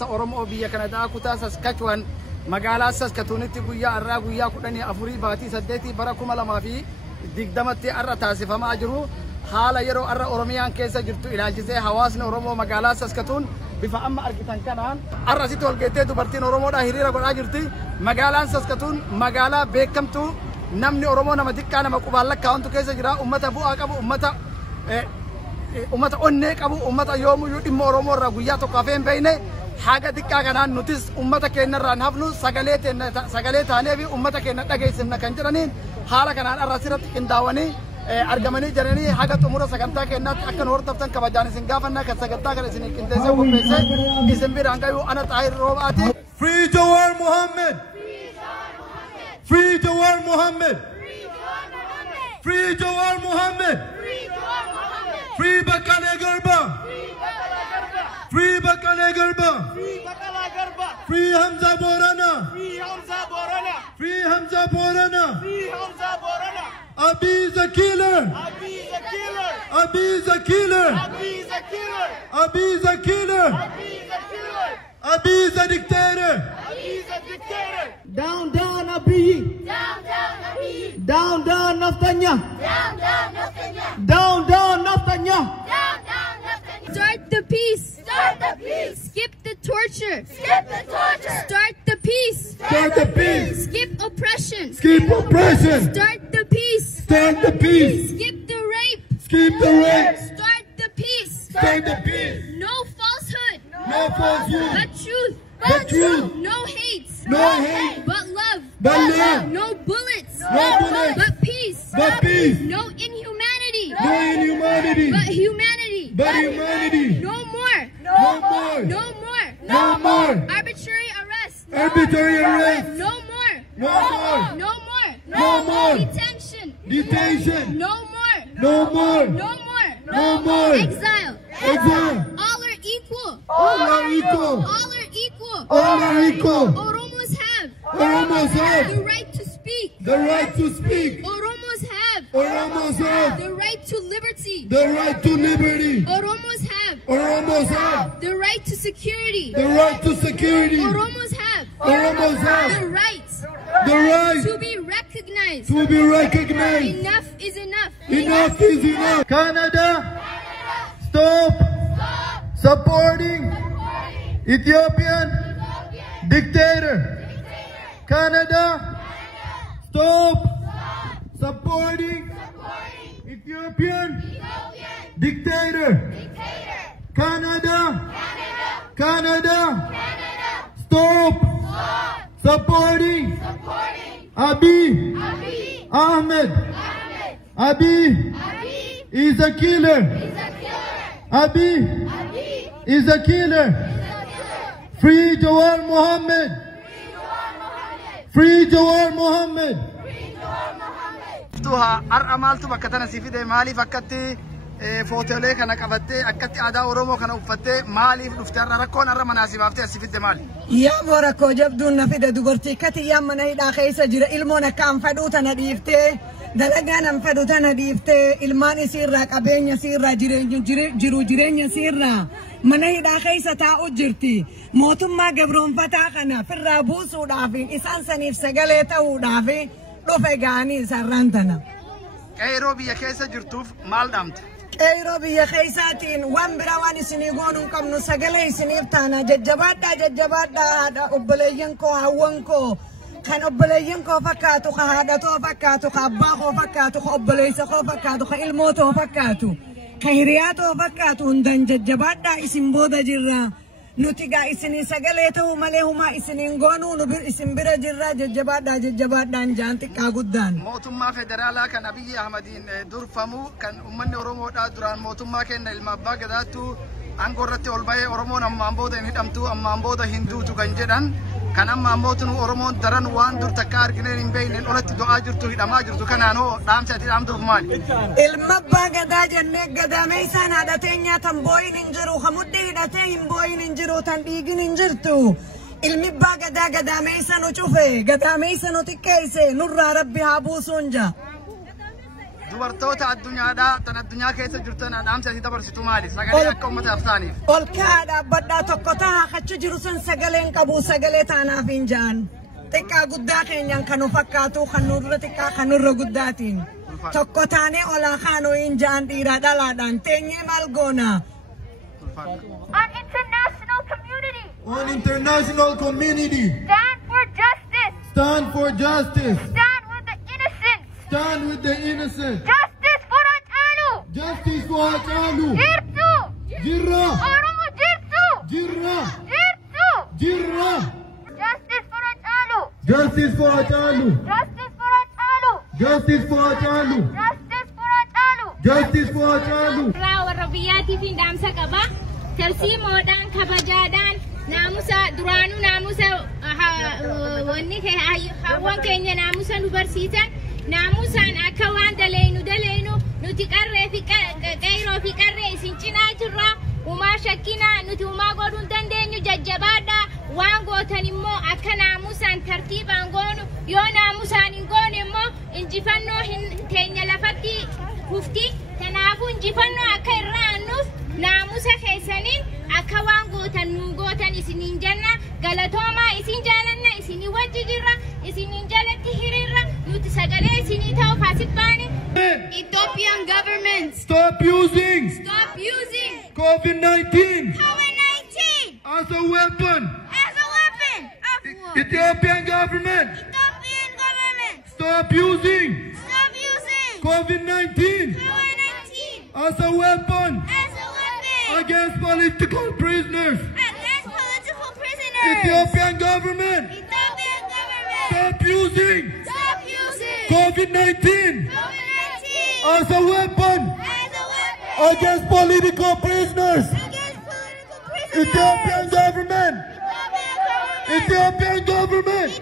oromo biyya Canada kutaa Saskatchewan magaalaa Saskatoonitti guyyaa irraa guyyaa 14 baatii 8 bara 2020tti arra taasifamaa jiru haala yeroo arra oromiyaan keessa jirtu ilaalchisee hawaasni oromoo magaalaa Saskatoon bifa amma argitan kanaan arra sitti walgeettee dubartiin oromoodhaa hiriira godhaa jirti. Magaalaan Saskatoon magaalaa beekamtu namni oromoo nama xiqqaa nama qubaallakkaa wantu keessa jira. Ummata bu'aa qabu, ummata onnee qabu, ummata yoomuyyuu dhimma oromoo irraa guyyaa tokko hafeen beeyne haga xiqqaa kanaan nutis ummata keenyarraan hafnu sagalee taanee fi ummata keenya dhageessifna kan jedhaniin haala kanaan arra sirratti qindaawanii argamanii jiranii haga xumura sagantaa keenyaatti akka nu hordoftan kabajaan isin gaafannaa kan sagantaa kana isin qindeessee qopheessee isin biraan gayuu ana Xaahir Roobaati. Free Jawar Mohammed! Free Jawar Mohammed! Free Jawar Mohammed! Free Bakale Garba! Free Bakale Garba! Free Hamza Borana! Free Hamza Borana! Abi's a killer! Abi's a killer! Abi's a killer! Abi's a dictator! Down, down, Abi! Down, down, Naftanya! Down, down, Naftanya! Start the peace! Start the peace! Skip the torture! Skip the torture! Start the peace! Start the peace! Skip oppression! Skip oppression! Start the peace! Start the peace! Skip the rape! Skip the rape! Start the peace! Start the peace! No falsehood! No falsehood! But truth! But truth! No hate! No hate! But love! But love! No bullets! No bullets! But peace! But peace! No inhumanity! No inhumanity! But humanity! But humanity! No more! No more! No more! No more! Arbitrary arrest! Arbitrary arrest! No more! No more! No more! No more! Detention! Detention! No more! No more! No more! No more! Exile! Exile! All are equal! All are equal! All are equal! All are equal! Oromos have Oromos have the right to speak! the right to speak! Oromos have Oromos have the right to liberty! the right to liberty! Oromos have Oromos have the right to security! the right to security! Oromos have Oromos the have right the right to be recognized! to be recognized! Enough is enough! Enough is enough! Canada, stop supporting Ethiopian dictator! Canada, stop supporting Ethiopian dictator! Canada, stop supporting Abiy Ahmed! Abiy is a killer! Abiy is a killer! Free Jawar Mohammed! Free Jawar Mohammed! Tuha ar'a maaltu bakka tana si fide maaliif akkatti footeelee kana qabattee akkatti aadaa oromoo kana uffattee maaliif dhufte arra rakkoon arra manaasibaftee as fidde maali? Yaa moora koo jabduun na fide dubartii kati yaa mana hidhaa keessa jira ilmoon akka an fadhuu tana dhiiftee dalagaan an fadhu tana dhiiftee ilmaan isiirraa qabeenya isiirraa jireenya isiirraa mana hidhaa keessa taa'u jirti. Mootummaa gabroonfataa kana firraa buusuudhaaf isaan saniif sagalee ta'uudhaaf dhufe gaanii sarraan tana. Qeeroo biyya keessa jirtuuf maal dhaamte? Qeeroo biyya keessaatiin waan biraa waan isinii goonuu qabnu sagalee isiniif taana jajjabaadhaa obboleeyyan koo hawwan koo kan obboleeyyan koo fakkaatu ka haadhatoo fakkaatu ka abbaa koo fakkaatu ka obboleessa koo fakkaatu ka ilmootoo fakkaatu ka hiriyaatoo fakkaatu hundaan jajjabaadhaa isin booda jirra. Nuti gaa isinii sagalee ta'uu malee humaa isiniin goonuu isin bira jirra jajjabaadhaan jaan xiqqaa guddaan. Mootummaa federaalaa kan Abiy Ahmediin durfamu kan uummanni Oromoodhaa duraan mootummaa kenna ilma abbaa gadaattu aangoo irratti ol bahee Oromoon ammaan booda hin hidhamtu ammaan booda hin duutu kan jedhan kan ammaan mootummaa Oromoon daran waan dur takka argineen hin beekneen olatti do'aa jirtu hidhamaa jirtu kanaanoo dhaamsa ati dhaamtuuf maali? Ilma abbaa gadaa jennee gadaamee isaan haadhatee nyaatan booyin hin jiru hamuddee hidhatee hin booyin hin jiru tan dhiigin hin jirtu. Ilmi abbaa gadaa gadaamee isa nu cufe gadaamee isa nu xiqqeesse nurraa rabbi haa buusuun jaa. dubartoota addunyaadhaa tan addunyaa keessa jirtan dhaamsa itti dabarsitu maali? Sagalee akka uummata afsaaniif. Ol kaadha baddaa tokko ta'a kachu jiru san sagaleen qabu sagalee taanaaf hin jaan. Xiqqaa guddaa keenyaan kan fakkaatu kan nurra xiqqaa kan nurra guddaatiin. Tokko taanee olaa kaanoo hin jaan dhiiraa dhalaadhaan teenyee maal goona? On international community. On international community. Stand for justice. Stand for justice. Stand with the innocent. Stand with the innocent. Justice for Hachalu. Justice for Hachalu. Jirtu. Jirra. Oromo jirtu. Jirra. Jirtu. Jirra. Justice for Hachalu. Justice for Hachalu. Justice for Hachalu. Justice for Hachalu. Justice for Hachalu. Justice for Hachalu. warra biyyaatii fi dhaamsa qaba. Tarsiimoodhaan kabajaadhaan naamusa duraanuu naamusa wanni hawwan keenya naamusa nu barsiisan naamusaan akka waan daleenu nuti qarree fi qeyroo fi qarree isin cinaa jirra umaa shakkinaa nuti umaa godhuu dandeenyu jajjabaadhaa waan gootan immoo akka naamusaan tartiibaan goonu yoo naamusaan hin goone immoo injifannoo hin teenya lafatti hufti kanaafuu injifannoo akka irraa aannuuf naamusa keessaniin akka waan gootan nu gootan isiniin janna galatoomaa isin jaalanna isinii wajji jirra isiniin jalatti hiriirra nuti sagalee isinii ta'u faasibbaani. Ethiopian government Stop using COVID-19 as a weapon. of war. Ethiopian government. Stop using COVID-19 as a weapon against political prisoners. Ethiopian government. Stop using COVID-19 as a weapon against political prisoners. Ethiopian government. Ethiopian government.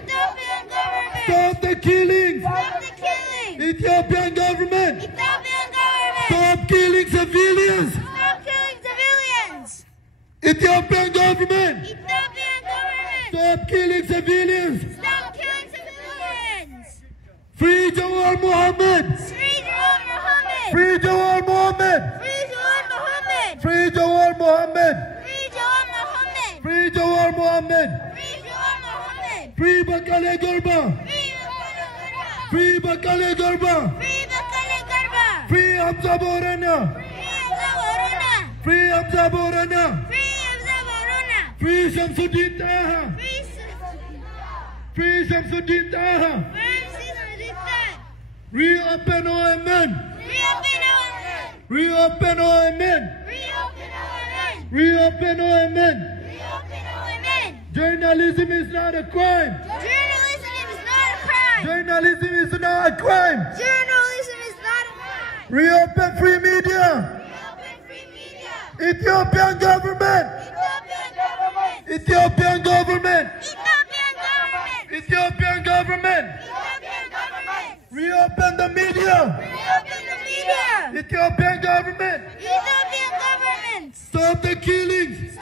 Stop the killings. Ethiopian government. Stop killing civilians. Ethiopian government. Stop killing civilians. Free Jawar Mohammed. Free Jawar Mohammed. Free Jawar Mohammed. Free Jawar Mohammed. Free Bakale Garba. Free Bakale Garba. Free Hamza Borana. Free Hamza Borana. Free Shamsuddin Taha. Free Shamsuddin Taha. Reopen OMN. Reopen OMN. Reopen OMN. Journalism is not a crime. Journalism is not a crime. Reopen free media. Ethiopian government. Ethiopian government. Ethiopian government. Reopen the media. Ethiopian government. Stop the killings.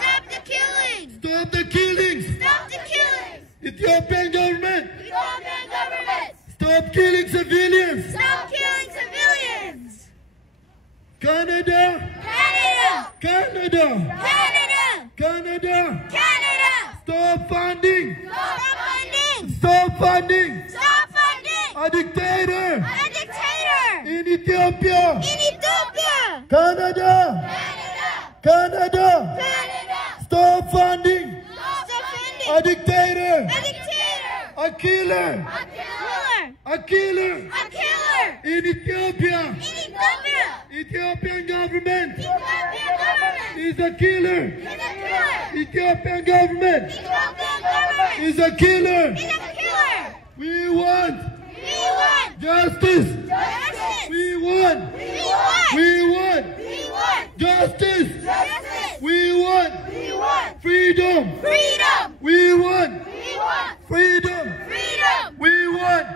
Stop the killings. Ethiopian government. Stop killing civilians. Canada. Canada. Canada. Stop funding. Stop funding. A dictator. In Ethiopia. Canada. Canada. Stop funding. A dictator. A killer. A killer. In Ethiopia. Ethiopian government is a killer. Ethiopian government is a killer. We want justice. We want justice. We want freedom. We want freedom. We want.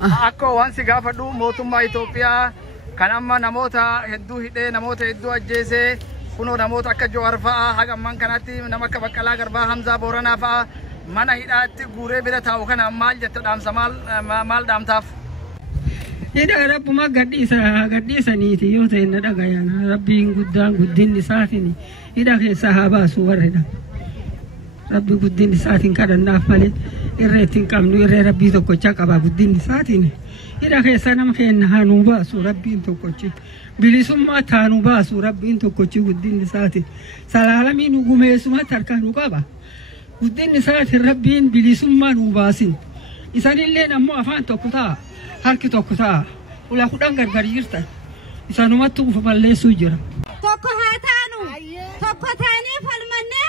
Akko waan si gaafadhu mootummaa Itoophiyaa kan amma namoota hedduu hidhee namoota hedduu ajjeesee kunoo namoota akka Jawaar fa'aa haga ammaan kanatti nama akka Baqqalaa Garbaa Hamzaa Booranaa fa'aa mana hidhaatti guuree bira taa'u kana maal jetta dhaamsa maal dhaamtaaf? Ida Rabbuma Gadisa Niti, Yota in the Dagayana, Rabbing Guddin the Satini, Ida Sahaba Suareda. Rabbi Guddin the Satin Kadana Fali, Irrating come near Rabito Kochakaba Guddin the Satin. Ida Sanam Ken Hanuba, so Rabbin to Kochi. Bilisuma Tanuba, so Rabbin to Kochi Guddin the Satin. Salamin Gumesuma Tarkanukaba. Guddin the Satin Rabbin Bilisuma Nubasin. Isanilena Moafan Tokuta. Harki tokkotaa ula kudhan gargar jirta isaanumatti ufamaleessuu jira tokko haa taanu tokko taanee falmanne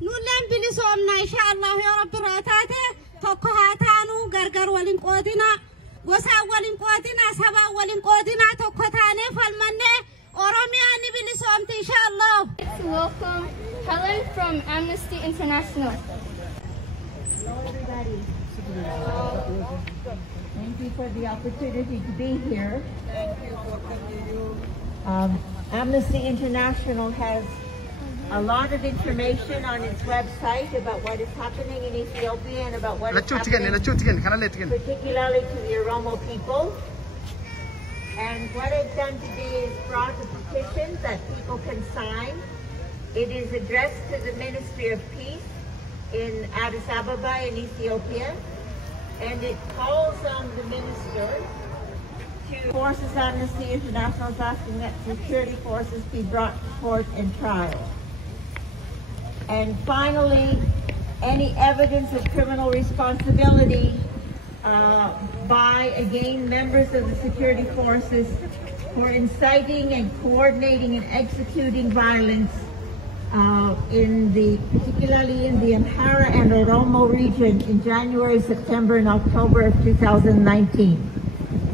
nulleen bilisoomna insha Allah ya rabbi raataate tokko haa taanu gargar walin qoodina gosaa walin qoodina sabaa walin qoodina tokko taanee falmanne Oromiyaan ni bilisoomti insha Allah. Let's welcome Helen from Amnesty International. Hello everybody. Thank you for the opportunity to be here. Thank you for coming. Amnesty International has a lot of information on its website about what is happening in Ethiopia and about what is happening particularly to the Oromo people. And what I've done today is brought a petition that people can sign. It is addressed to the Ministry of Peace in Addis Ababa in Ethiopia. And it calls on the minister to forces. Amnesty International is asking that security forces be brought to court and tried. And finally, any evidence of criminal responsibility by, again, members of the security forces for inciting and coordinating and executing violence particularly in the Amhara and Oromo region in January, September, and October of 2019.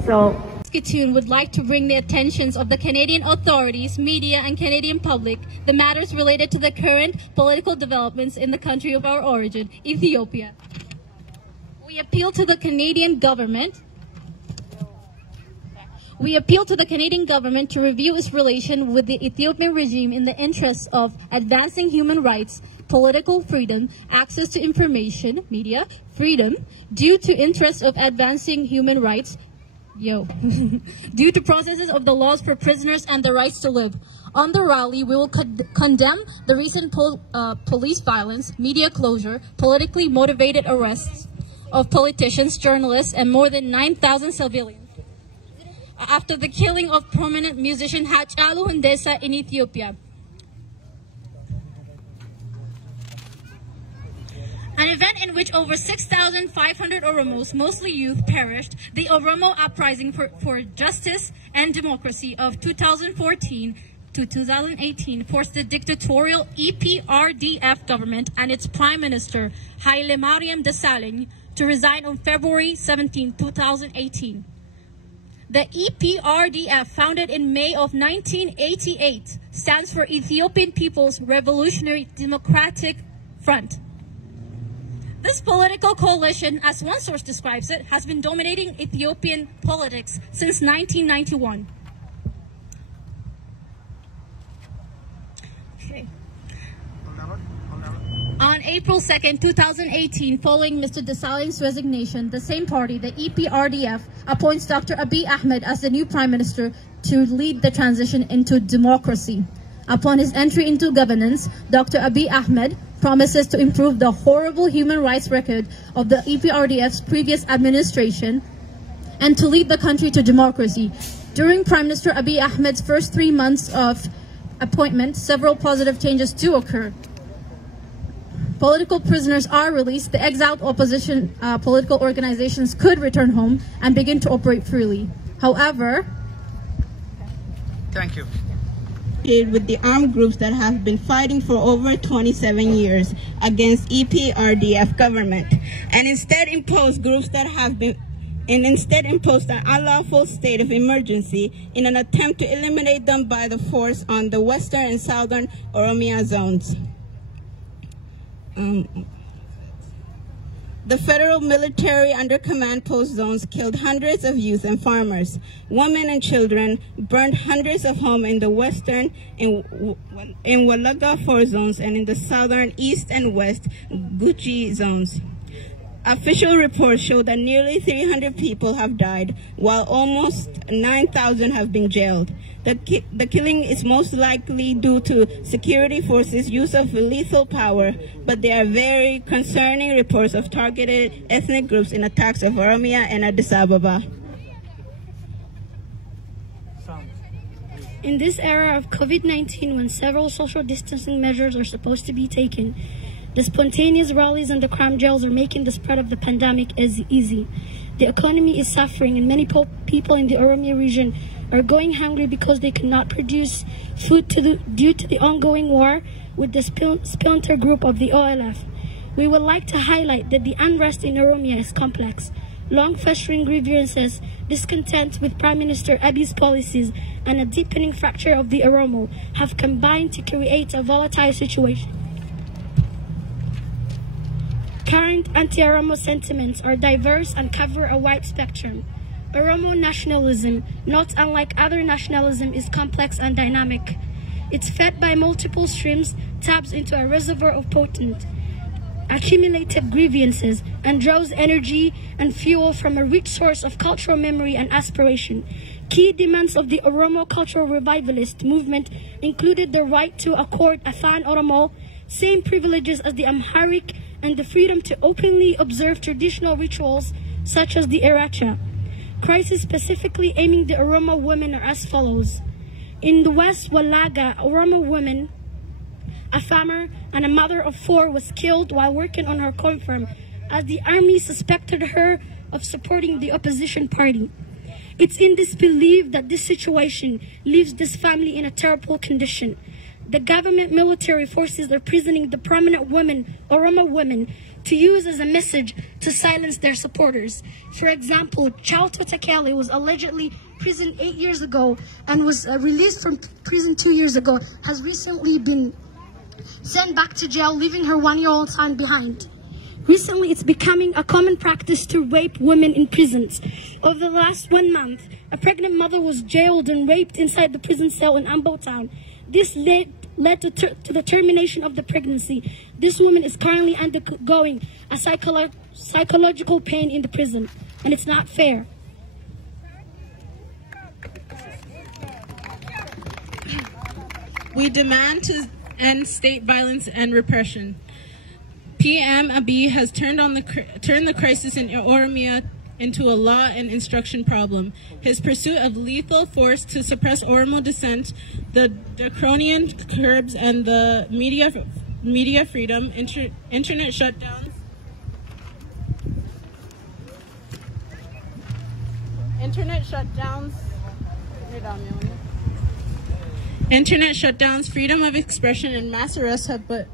So, Saskatoon would like to bring the attentions of the Canadian authorities, media, and Canadian public the matters related to the current political developments in the country of our origin, Ethiopia. We appeal to the Canadian government. We appeal to the Canadian government to review its relation with the Ethiopian regime in the interests of advancing human rights, political freedom, access to information, media, freedom, due to interests of advancing human rights, due to processes of the laws for prisoners and the rights to live. On the rally, we will condemn the recent police violence, media closure, politically motivated arrests of politicians, journalists, and more than 9,000 civilians after the killing of prominent musician Hachalu Hundessa in Ethiopia. An event in which over 6,500 Oromos, mostly youth, perished, the Oromo Uprising for Justice and Democracy of 2014 to 2018 forced the dictatorial EPRDF government and its Prime Minister, Haile Mariam Desalegn, to resign on February 17, 2018. The EPRDF, founded in May of 1988, stands for Ethiopian People's Revolutionary Democratic Front. This political coalition, as one source describes it, has been dominating Ethiopian politics since 1991. On April 2nd, 2018, following Mr. Desalegn's resignation, the same party, the EPRDF, appoints Dr. Abiy Ahmed as the new Prime Minister to lead the transition into democracy. Upon his entry into governance, Dr. Abiy Ahmed promises to improve the horrible human rights record of the EPRDF's previous administration and to lead the country to democracy. During Prime Minister Abiy Ahmed's first 3 months of appointment, several positive changes do occur. Political prisoners are released, the exiled opposition political organizations could return home and begin to operate freely. However, thank you. With the armed groups that have been fighting for over 27 years against EPRDF government, and instead imposed an unlawful state of emergency in an attempt to eliminate them by the force on the western and southern Oromia zones. The federal military under command post zones killed hundreds of youth and farmers, women and children, burned hundreds of homes in the western in Walaga 4 zones and in the southern east and west Gucci zones. Official reports show that nearly 300 people have died, while almost 9,000 have been jailed. The killing is most likely due to security forces' use of lethal power, but there are very concerning reports of targeted ethnic groups in attacks of Oromia and Addis Ababa. In this era of COVID-19, when several social distancing measures are supposed to be taken, the spontaneous rallies and the crime jails are making the spread of the pandemic easy. The economy is suffering, and many people in the Oromia region are going hungry because they cannot produce food due to the ongoing war with the splinter group of the OLF. We would like to highlight that the unrest in Oromia is complex. Long-festering grievances, discontent with Prime Minister Abiy's policies, and a deepening fracture of the Oromo have combined to create a volatile situation. Current anti-Oromo sentiments are diverse and cover a wide spectrum. Oromo nationalism, not unlike other nationalism, is complex and dynamic. It's fed by multiple streams, taps into a reservoir of potent, accumulated grievances, and draws energy and fuel from a rich source of cultural memory and aspiration. Key demands of the Oromo cultural revivalist movement included the right to accord Afan Oromo, same privileges as the Amharic, and the freedom to openly observe traditional rituals such as the Eracha. Crises specifically aiming the Oromo women are as follows. In the West Walaga, Oromo woman, a farmer and a mother of 4, was killed while working on her corn farm as the army suspected her of supporting the opposition party. It's in this belief that this situation leaves this family in a terrible condition. The government military forces are imprisoning the prominent women, Oromo women, to use as a message to silence their supporters. For example, Chalto Takele was allegedly imprisoned 8 years ago and was released from prison 2 years ago, has recently been sent back to jail, leaving her 1-year-old son behind. Recently, it's becoming a common practice to rape women in prisons. Over the last 1 month, a pregnant mother was jailed and raped inside the prison cell in Ambo Town. This led to the termination of the pregnancy. This woman is currently undergoing a psychological pain in the prison, and it's not fair. We demand to end state violence and repression. PM Abiy has turned the crisis in Oromia into a law and instruction problem. His pursuit of lethal force to suppress Oromo dissent, the draconian curbs and the media freedom, internet shutdowns, freedom of expression, and mass arrests have put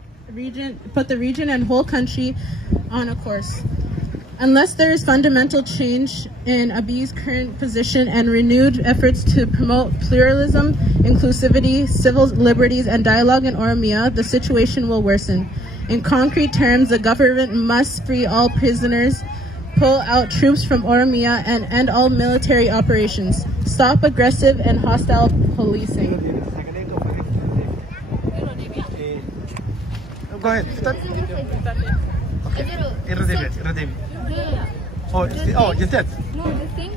the region and whole country on a course. Unless there is fundamental change in Abiy's current position and renewed efforts to promote pluralism, inclusivity, civil liberties, and dialogue in Oromia, the situation will worsen. In concrete terms, the government must free all prisoners, pull out troops from Oromia, and end all military operations. Stop aggressive and hostile policing. Go ahead. Oh, just that. No, the thing